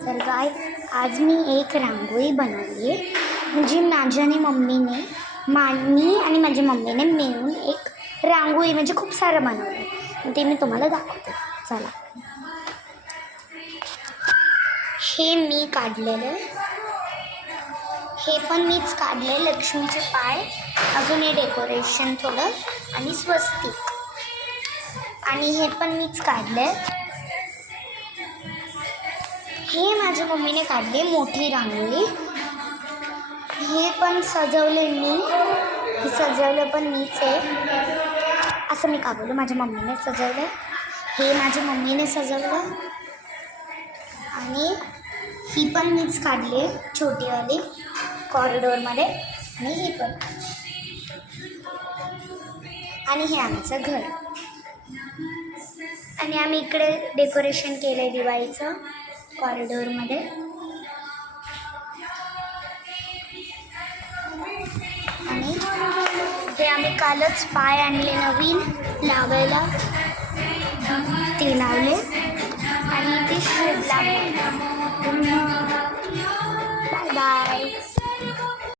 तर गाइस आज मी एक रांगोळी बनवली आहे. म्हणजे माझ्या आणि मम्मीने मी आणि माझ्या मम्मीने मिळून एक रांगोळी म्हणजे खूप सारं बनवलं. ते मी तुम्हाला दाखवते. चला, हे मी काढलेलं, हे पण मीच काढले. लक्ष्मीचे पाय, अजून हे डेकोरेशन थोडं आणि स्वस्तिक, आणि हे पण मीच काढले. हे माझ्या मम्मीने काढले मोठी रांगोळी. हे पण सजवले मी, हे सजवलं पण मीच आहे. असं मी का बोलू, माझ्या मम्मीने सजवलं. हे माझ्या मम्मीने सजवलं आणि ही पण मीच काढली छोटीवाली कॉरिडोरमध्ये. आणि ही पण, आणि हे आमचं घर. आणि आम्ही इकडे डेकोरेशन केलं आहे दिवाळीचं कॉरिडोरमध्ये. आणि ते आम्ही कालच पाय आणले नवीन लावायला, ते लावले आणि ते शोध लागले.